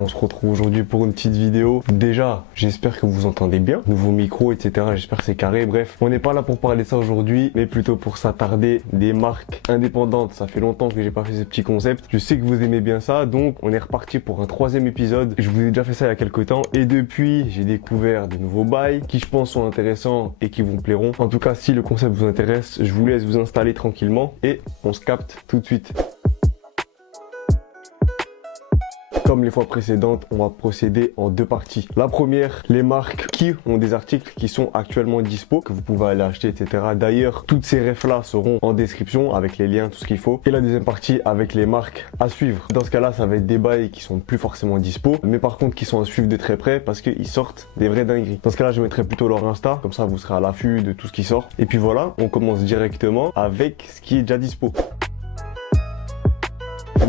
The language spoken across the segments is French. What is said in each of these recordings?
On se retrouve aujourd'hui pour une petite vidéo. Déjà, j'espère que vous entendez bien. Nouveau micro, etc. J'espère que c'est carré. Bref, on n'est pas là pour parler de ça aujourd'hui, mais plutôt pour s'attarder des marques indépendantes. Ça fait longtemps que j'ai pas fait ce petit concept. Je sais que vous aimez bien ça, donc on est reparti pour un troisième épisode. Je vous ai déjà fait ça il y a quelques temps. Et depuis, j'ai découvert de nouveaux bails qui, je pense, sont intéressants et qui vous plairont. En tout cas, si le concept vous intéresse, je vous laisse vous installer tranquillement et on se capte tout de suite. Comme les fois précédentes, on va procéder en deux parties. La première, les marques qui ont des articles qui sont actuellement dispo, que vous pouvez aller acheter, etc. D'ailleurs, toutes ces refs là seront en description avec les liens, tout ce qu'il faut. Et la deuxième partie avec les marques à suivre. Dans ce cas-là, ça va être des bails qui sont plus forcément dispo, mais par contre qui sont à suivre de très près parce qu'ils sortent des vrais dingueries. Dans ce cas-là, je mettrai plutôt leur Insta, comme ça vous serez à l'affût de tout ce qui sort. Et puis voilà, on commence directement avec ce qui est déjà dispo.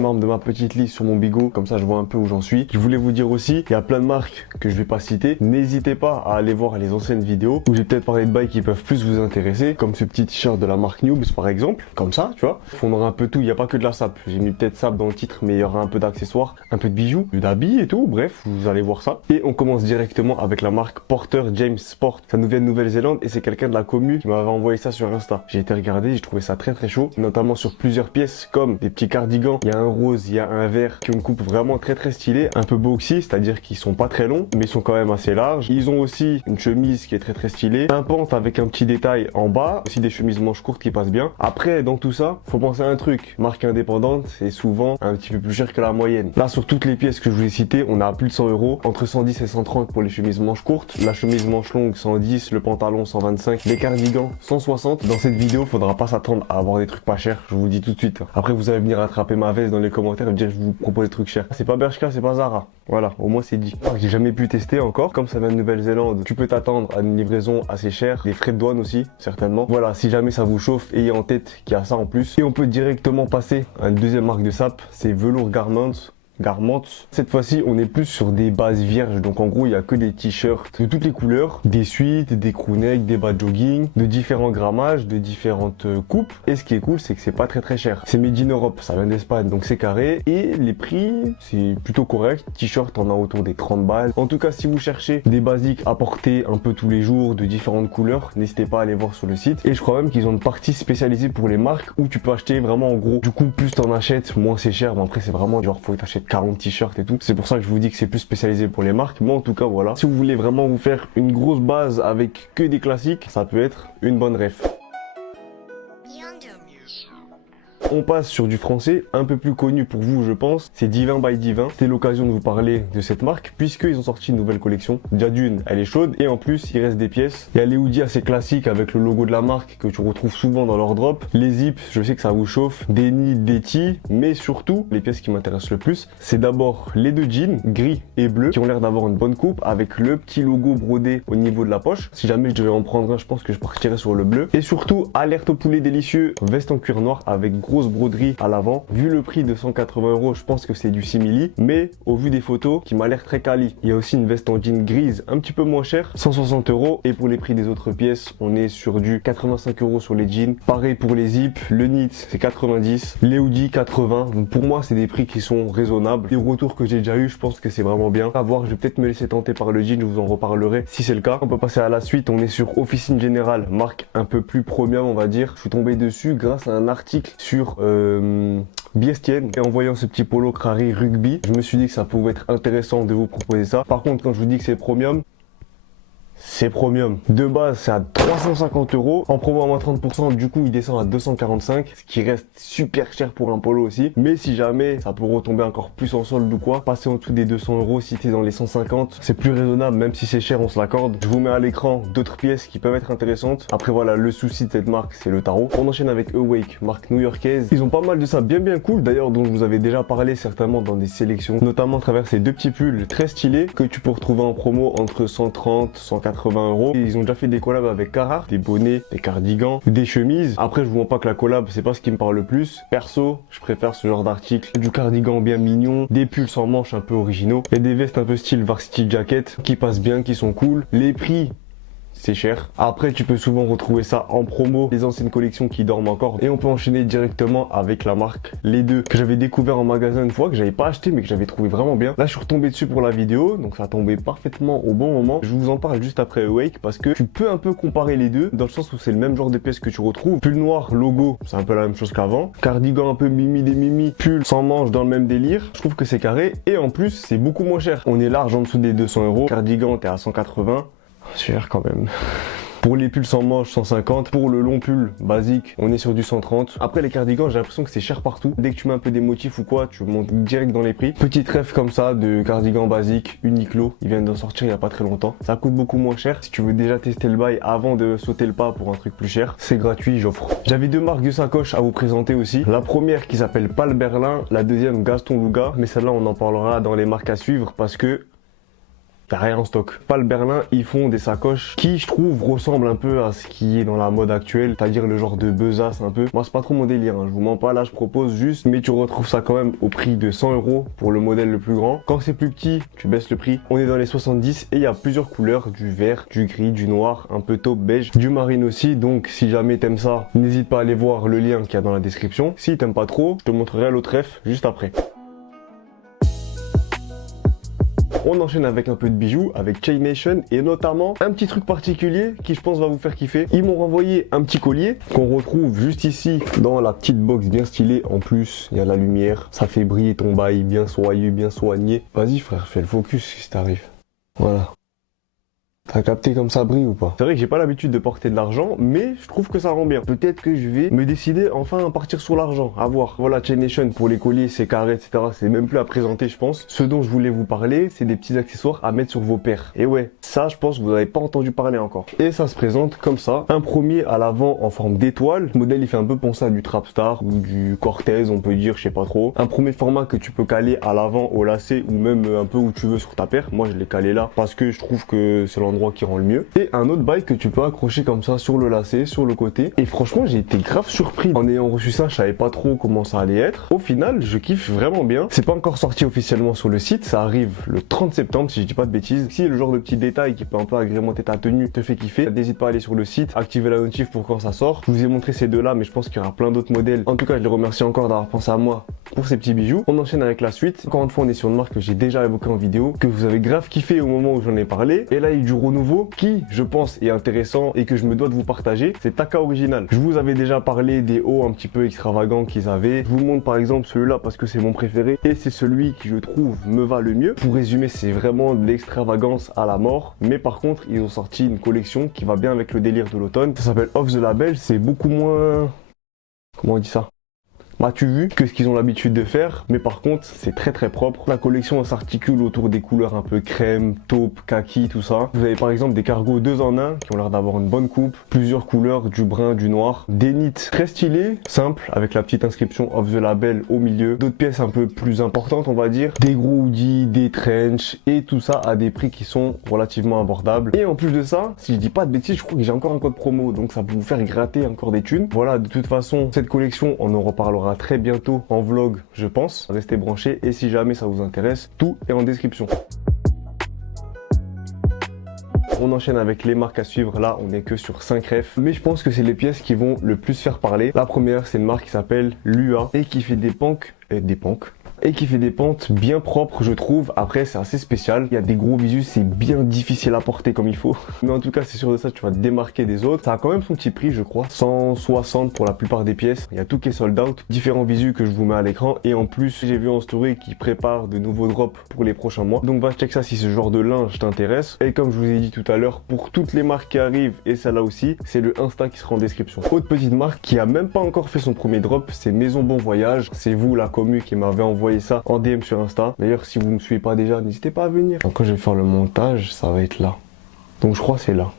Membre de ma petite liste sur mon bigot, comme ça je vois un peu où j'en suis. Je voulais vous dire aussi, il y a plein de marques que je vais pas citer. N'hésitez pas à aller voir les anciennes vidéos où j'ai peut-être parlé de bails qui peuvent plus vous intéresser, comme ce petit t-shirt de la marque Noobs par exemple, comme ça, tu vois. On aura un peu tout, il n'y a pas que de la sape. J'ai mis peut-être sape dans le titre, mais il y aura un peu d'accessoires, un peu de bijoux, d'habits et tout. Bref, vous allez voir ça. Et on commence directement avec la marque Porter James Sport. Ça nous vient de Nouvelle-Zélande et c'est quelqu'un de la commu qui m'avait envoyé ça sur Insta. J'ai été regarder, j'ai trouvé ça très très chaud, notamment sur plusieurs pièces comme des petits cardigans. Il y a un rose, il y a un vert qui ont une coupe vraiment très très stylée, un peu boxy, c'est-à-dire qu'ils sont pas très longs, mais ils sont quand même assez larges. Ils ont aussi une chemise qui est très très stylée, un pente avec un petit détail en bas, aussi des chemises manches courtes qui passent bien. Après, dans tout ça, faut penser à un truc. Marque indépendante, c'est souvent un petit peu plus cher que la moyenne. Là, sur toutes les pièces que je vous ai citées, on a plus de 100 €, entre 110 et 130 pour les chemises manches courtes, la chemise manche longue 110, le pantalon 125, les cardigans 160. Dans cette vidéo, faudra pas s'attendre à avoir des trucs pas chers, je vous le dis tout de suite. Après, vous allez venir attraper ma veste dans les commentaires et me dire je vous propose des trucs chers. C'est pas Bershka, c'est pas Zara. Voilà, au moins c'est dit. J'ai jamais pu tester encore. Comme ça vient de Nouvelle-Zélande, tu peux t'attendre à une livraison assez chère, des frais de douane aussi, certainement. Voilà, si jamais ça vous chauffe, ayez en tête qu'il y a ça en plus. Et on peut directement passer à une deuxième marque de sape, c'est Velour Garments. Cette fois-ci, on est plus sur des bases vierges. Donc en gros, il y a que des t-shirts de toutes les couleurs, des suites, des crewnecks, des bas jogging, de différents grammages, de différentes coupes. Et ce qui est cool, c'est que c'est pas très très cher. C'est made in Europe, ça vient d'Espagne, donc c'est carré. Et les prix, c'est plutôt correct. T-shirt, on a autour des 30 balles. En tout cas, si vous cherchez des basiques à porter un peu tous les jours, de différentes couleurs, n'hésitez pas à aller voir sur le site. Et je crois même qu'ils ont une partie spécialisée pour les marques où tu peux acheter vraiment en gros. Du coup, plus t'en achètes, moins c'est cher. Mais après, c'est vraiment genre, faut t'acheter 40 t-shirts et tout. C'est pour ça que je vous dis que c'est plus spécialisé pour les marques. Mais en tout cas, voilà. Si vous voulez vraiment vous faire une grosse base avec que des classiques, ça peut être une bonne ref. On passe sur du français, un peu plus connu pour vous je pense, c'est Divin by Divin. C'était l'occasion de vous parler de cette marque puisqu'ils ont sorti une nouvelle collection. Déjà d'une, elle est chaude et en plus il reste des pièces. Il y a les hoodies assez classiques avec le logo de la marque que tu retrouves souvent dans leur drop. Les zips, je sais que ça vous chauffe, des nids, des tees, mais surtout les pièces qui m'intéressent le plus, c'est d'abord les deux jeans, gris et bleu, qui ont l'air d'avoir une bonne coupe avec le petit logo brodé au niveau de la poche. Si jamais je devais en prendre un, je pense que je partirais sur le bleu. Et surtout, alerte au poulet délicieux, veste en cuir noir avec grosse broderie à l'avant. Vu le prix de 180 €, je pense que c'est du simili, mais au vu des photos, qui m'a l'air très quali. Il y a aussi une veste en jean grise, un petit peu moins chère, 160 €. Et pour les prix des autres pièces, on est sur du 85 € sur les jeans. Pareil pour les zips, le knit c'est 90, les hoodies 80. Donc pour moi, c'est des prix qui sont raisonnables. Les retours que j'ai déjà eu, je pense que c'est vraiment bien. À voir, je vais peut-être me laisser tenter par le jean, je vous en reparlerai si c'est le cas. On peut passer à la suite, on est sur Officine Générale, marque un peu plus premium on va dire. Je suis tombé dessus grâce à un article sur Biestienne et en voyant ce petit polo Crary Rugby, je me suis dit que ça pouvait être intéressant de vous proposer ça. Par contre, quand je vous dis que c'est premium, c'est premium. De base, c'est à 350 €. En promo à moins 30%, du coup, il descend à 245, ce qui reste super cher pour un polo aussi. Mais si jamais ça peut retomber encore plus en solde ou quoi, passer en dessous des 200 € si t'es dans les 150, c'est plus raisonnable, même si c'est cher, on se l'accorde. Je vous mets à l'écran d'autres pièces qui peuvent être intéressantes. Après, voilà, le souci de cette marque, c'est le tarot. On enchaîne avec Awake, marque new-yorkaise. Ils ont pas mal de ça bien cool, d'ailleurs, dont je vous avais déjà parlé certainement dans des sélections, notamment à travers ces deux petits pulls très stylés que tu peux retrouver en promo entre 130, 180 €. Et ils ont déjà fait des collabs avec Carhartt, des bonnets, des cardigans, des chemises. Après, je vous vois pas que la collab, c'est pas ce qui me parle le plus. Perso, je préfère ce genre d'article. Du cardigan bien mignon, des pulls sans manches un peu originaux et des vestes un peu style varsity jacket qui passent bien, qui sont cool. Les prix, c'est cher. Après, tu peux souvent retrouver ça en promo, les anciennes collections qui dorment encore. Et on peut enchaîner directement avec la marque Les Deux, que j'avais découvert en magasin une fois, que j'avais pas acheté mais que j'avais trouvé vraiment bien. Là, je suis retombé dessus pour la vidéo, donc ça a tombé parfaitement au bon moment. Je vous en parle juste après Awake parce que tu peux un peu comparer les deux dans le sens où c'est le même genre de pièces que tu retrouves. Pull noir, logo, c'est un peu la même chose qu'avant. Cardigan un peu mimi des mimi, pull sans manches dans le même délire. Je trouve que c'est carré et en plus c'est beaucoup moins cher. On est large en dessous des 200 €. Cardigan, t'es à 180. C'est cher quand même. Pour les pulls sans manches, 150. Pour le long pull basique, on est sur du 130. Après les cardigans, j'ai l'impression que c'est cher partout. Dès que tu mets un peu des motifs ou quoi, tu montes direct dans les prix. Petite ref comme ça de cardigan basique, Uniqlo. Ils viennent d'en sortir il y a pas très longtemps. Ça coûte beaucoup moins cher. Si tu veux déjà tester le bail avant de sauter le pas pour un truc plus cher, c'est gratuit, j'offre. J'avais deux marques de sacoches à vous présenter aussi. La première qui s'appelle Pal Berlin, la deuxième Gaston Luga. Mais celle-là, on en parlera dans les marques à suivre parce que t'as rien en stock. Pal Berlin, ils font des sacoches qui, je trouve, ressemblent un peu à ce qui est dans la mode actuelle, c'est-à-dire le genre de besace un peu. Moi, c'est pas trop mon délire, hein. Je vous mens pas, là, je propose juste, mais tu retrouves ça quand même au prix de 100 € pour le modèle le plus grand. Quand c'est plus petit, tu baisses le prix. On est dans les 70 et il y a plusieurs couleurs, du vert, du gris, du noir, un peu taupe beige, du marine aussi. Donc, si jamais t'aimes ça, n'hésite pas à aller voir le lien qu'il y a dans la description. Si t'aimes pas trop, je te montrerai l'autre ref juste après. On enchaîne avec un peu de bijoux, avec Chain Nation et notamment un petit truc particulier qui je pense va vous faire kiffer. Ils m'ont renvoyé un petit collier qu'on retrouve juste ici dans la petite box bien stylée. En plus, il y a la lumière, ça fait briller ton bail, bien soyeux, bien soigné. Vas-y frère, fais le focus si t'arrive. Voilà. T'as capté comme ça brille ou pas? C'est vrai que j'ai pas l'habitude de porter de l'argent, mais je trouve que ça rend bien. Peut-être que je vais me décider enfin à partir sur l'argent, à voir. Voilà, Chain Nation pour les colliers, c'est carré, etc. C'est même plus à présenter, je pense. Ce dont je voulais vous parler, c'est des petits accessoires à mettre sur vos paires. Et ouais, ça, je pense que vous n'avez pas entendu parler encore. Et ça se présente comme ça. Un premier à l'avant en forme d'étoile. Le modèle, il fait un peu penser à du Trapstar ou du Cortez, on peut dire, je sais pas trop. Un premier format que tu peux caler à l'avant au lacet ou même un peu où tu veux sur ta paire. Moi, je l'ai calé là parce que je trouve que c'est l'endroit qui rend le mieux. Et un autre bail que tu peux accrocher comme ça sur le lacet, sur le côté. Et franchement, j'ai été grave surpris. En ayant reçu ça, je savais pas trop comment ça allait être. Au final, je kiffe vraiment bien. C'est pas encore sorti officiellement sur le site. Ça arrive le 30 septembre, si je dis pas de bêtises. Si le genre de petit détail qui peut un peu agrémenter ta tenue te fait kiffer, n'hésite pas à aller sur le site, activer la notif pour quand ça sort. Je vous ai montré ces deux-là, mais je pense qu'il y aura plein d'autres modèles. En tout cas, je les remercie encore d'avoir pensé à moi pour ces petits bijoux. On enchaîne avec la suite. Encore une fois, on est sur une marque que j'ai déjà évoquée en vidéo, que vous avez grave kiffé au moment où j'en ai parlé. Et là, il y a du renouveau qui, je pense, est intéressant et que je me dois de vous partager. C'est Taka Original. Je vous avais déjà parlé des hauts un petit peu extravagants qu'ils avaient. Je vous montre par exemple celui-là parce que c'est mon préféré et c'est celui qui, je trouve, me va le mieux. Pour résumer, c'est vraiment de l'extravagance à la mort. Mais par contre, ils ont sorti une collection qui va bien avec le délire de l'automne. Ça s'appelle Off the Label. C'est beaucoup moins... Comment on dit ça? M'as-tu vu que ce qu'ils ont l'habitude de faire, mais par contre c'est très très propre. La collection s'articule autour des couleurs un peu crème, taupe, kaki, tout ça. Vous avez par exemple des cargos 2 en 1 qui ont l'air d'avoir une bonne coupe, plusieurs couleurs, du brun, du noir, des nits très stylés, simples avec la petite inscription Off the Label au milieu, d'autres pièces un peu plus importantes on va dire, des gros hoodies, des trench et tout ça à des prix qui sont relativement abordables. Et en plus de ça, si je dis pas de bêtises, je crois que j'ai encore un code promo donc ça peut vous faire gratter encore des thunes. Voilà, de toute façon cette collection on en reparlera très bientôt en vlog je pense. Restez branchés et si jamais ça vous intéresse, tout est en description. On enchaîne avec les marques à suivre. Là on est que sur 5 refs, mais je pense que c'est les pièces qui vont le plus faire parler. La première c'est une marque qui s'appelle Lua et qui fait des panques et qui fait des pentes bien propres je trouve. Après c'est assez spécial, il y a des gros visus, c'est bien difficile à porter comme il faut. Mais en tout cas c'est sûr de ça, tu vas te démarquer des autres. Ça a quand même son petit prix je crois, 160 pour la plupart des pièces. Il y a tout qui est sold out, différents visus que je vous mets à l'écran. Et en plus j'ai vu en story qu'ils préparent de nouveaux drops pour les prochains mois. Donc va check ça si ce genre de linge t'intéresse. Et comme je vous ai dit tout à l'heure, pour toutes les marques qui arrivent et celle-là aussi, c'est le Insta qui sera en description. Autre petite marque qui a même pas encore fait son premier drop, c'est Maison Bon Voyage. C'est vous la commu qui m'avez envoyé ça en DM sur Insta. D'ailleurs si vous ne me suivez pas déjà, n'hésitez pas à venir. Donc quand je vais faire le montage, ça va être là. Donc je crois que c'est là.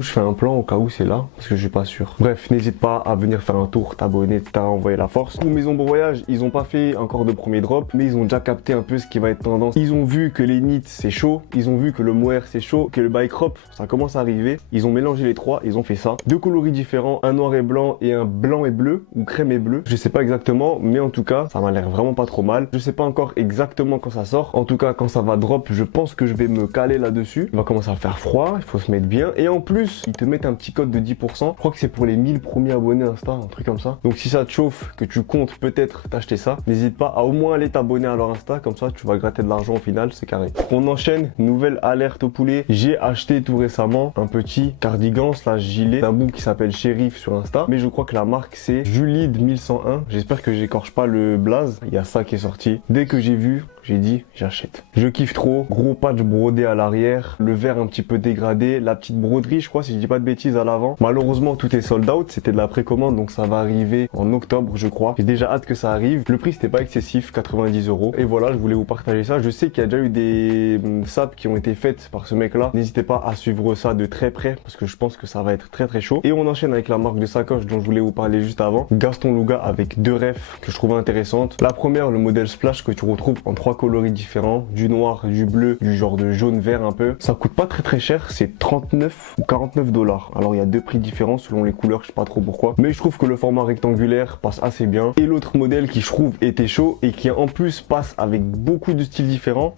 Je fais un plan au cas où c'est là, parce que je suis pas sûr. Bref, n'hésite pas à venir faire un tour, t'abonner, etc. Envoyer la force. Pour Maison Bon Voyage, ils ont pas fait encore de premier drop, mais ils ont déjà capté un peu ce qui va être tendance. Ils ont vu que les nits c'est chaud, ils ont vu que le mohair c'est chaud, que le bike crop ça commence à arriver. Ils ont mélangé les trois, ils ont fait ça. Deux coloris différents, un noir et blanc et un blanc et bleu, ou crème et bleu. Je sais pas exactement, mais en tout cas, ça m'a l'air vraiment pas trop mal. Je sais pas encore exactement quand ça sort. En tout cas, quand ça va drop, je pense que je vais me caler là-dessus. Il va commencer à faire froid, il faut se mettre bien. Et en plus, ils te mettent un petit code de 10%. Je crois que c'est pour les 1000 premiers abonnés Insta, un truc comme ça. Donc si ça te chauffe, que tu comptes peut-être t'acheter ça, n'hésite pas à au moins aller t'abonner à leur Insta. Comme ça, tu vas gratter de l'argent au final, c'est carré. On enchaîne, nouvelle alerte au poulet. J'ai acheté tout récemment un petit cardigan slash gilet d'un bout qui s'appelle Shérif sur Insta. Mais je crois que la marque c'est Julide 1101. J'espère que j'écorche pas le blaze. Il y a ça qui est sorti. Dès que j'ai vu, j'ai dit j'achète. Je kiffe trop, gros patch brodé à l'arrière, le verre un petit peu dégradé, la petite broderie je crois si je dis pas de bêtises à l'avant. Malheureusement tout est sold out, c'était de la précommande donc ça va arriver en octobre je crois. J'ai déjà hâte que ça arrive. Le prix c'était pas excessif, 90 €. Et voilà, je voulais vous partager ça. Je sais qu'il y a déjà eu des saps qui ont été faites par ce mec là. N'hésitez pas à suivre ça de très près parce que je pense que ça va être très très chaud. Et on enchaîne avec la marque de sacoche dont je voulais vous parler juste avant. Gaston Luga avec deux refs que je trouve intéressantes. La première, le modèle Splash que tu retrouves en trois coloris différents, du noir, du bleu, du genre de jaune vert un peu. Ça coûte pas très cher, c'est 39 ou 49 $. Alors il y a deux prix différents selon les couleurs, je sais pas trop pourquoi. Mais je trouve que le format rectangulaire passe assez bien. Et l'autre modèle qui je trouve était chaud et qui en plus passe avec beaucoup de styles différents.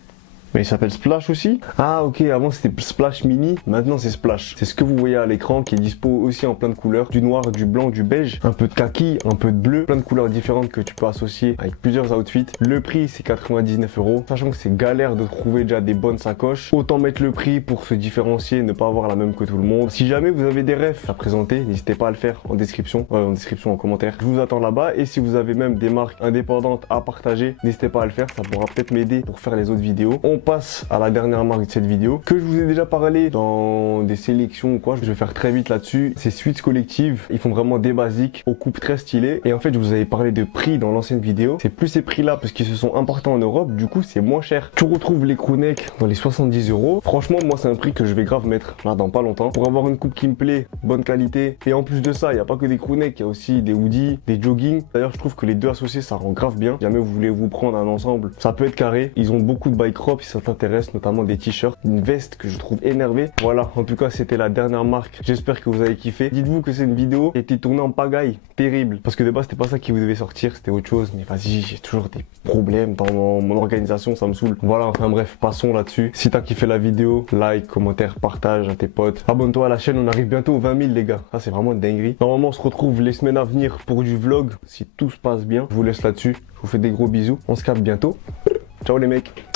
Mais il s'appelle Splash aussi. Ah ok, avant c'était Splash Mini, maintenant c'est Splash. C'est ce que vous voyez à l'écran qui est dispo aussi en plein de couleurs. Du noir, du blanc, du beige, un peu de kaki, un peu de bleu. Plein de couleurs différentes que tu peux associer avec plusieurs outfits. Le prix c'est 99 €. Sachant que c'est galère de trouver déjà des bonnes sacoches. Autant mettre le prix pour se différencier, ne pas avoir la même que tout le monde. Si jamais vous avez des refs à présenter, n'hésitez pas à le faire en description, en commentaire. Je vous attends là-bas. Et si vous avez même des marques indépendantes à partager, n'hésitez pas à le faire. Ça pourra peut-être m'aider pour faire les autres vidéos. On passe à la dernière marque de cette vidéo que je vous ai déjà parlé dans des sélections ou quoi. Je vais faire très vite là-dessus. C'est Sweets Collective. Ils font vraiment des basiques aux coupes très stylées. Et en fait, je vous avais parlé de prix dans l'ancienne vidéo. C'est plus ces prix-là parce qu'ils se sont importés en Europe. Du coup, c'est moins cher. Tu retrouves les crewnecks dans les 70 €. Franchement, moi, c'est un prix que je vais grave mettre là dans pas longtemps pour avoir une coupe qui me plaît, bonne qualité. Et en plus de ça, il n'y a pas que des crewnecks, il y a aussi des hoodies, des jogging. D'ailleurs, je trouve que les deux associés, ça rend grave bien. Si jamais vous voulez vous prendre un ensemble, ça peut être carré. Ils ont beaucoup de bike crop si ça t'intéresse, notamment des t-shirts, une veste que je trouve énervée. Voilà, en tout cas c'était la dernière marque. J'espère que vous avez kiffé. Dites-vous que c'est une vidéo qui a été tournée en pagaille, terrible, parce que de base c'était pas ça qui vous devait sortir, c'était autre chose. Mais vas-y, j'ai toujours des problèmes dans mon organisation, ça me saoule. Voilà, enfin bref, passons là-dessus. Si t'as kiffé la vidéo, like, commentaire, partage à tes potes, abonne-toi à la chaîne. On arrive bientôt aux 20 000 les gars, ça c'est vraiment une dinguerie. Normalement on se retrouve les semaines à venir pour du vlog si tout se passe bien. Je vous laisse là-dessus, je vous fais des gros bisous, on se capte bientôt. Ciao les mecs.